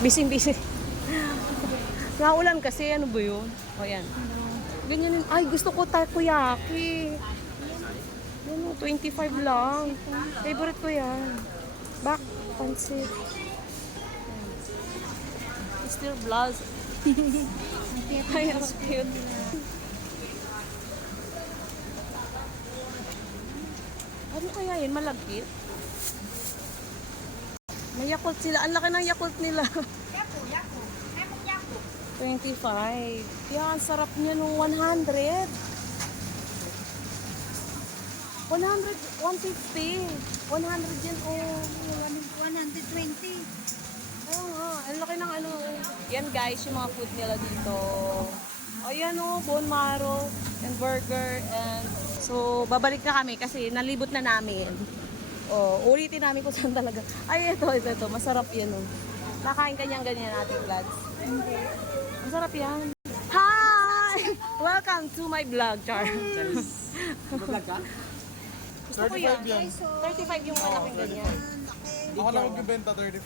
Bising-bising. Naulan kasi, ano ba yun? O yan. Ganyan yun. Ay, gusto ko takoyaki. Ano, 25 lang. Favorite ko yan. Bak, pansit. Still blouse. Ay, ang cute. Ano kaya yun? Malagkit? May Yakult sila. Ang laki ng Yakult nila. Yaku. Emong yaku. 25. Yan, sarap niya nung 100. 100, 150. 100 yan, oh. 120. Oo nga, ang laki ng ano. Yan guys, yung mga food nila dito. Ayan oh, bone marrow and burger and so babalik na kami kasi nalibot na namin. Oh, ulitin namin kung saan talaga. Ay, ito. Masarap yan oh. Nakain ganyan natin vlogs. Hindi. Masarap yan. Hi! Welcome to my vlog, Char. Vlog ka? Gusto ko yan. 35 yan. 35 yung malaking ganyan. Ako lang magbibenta 35.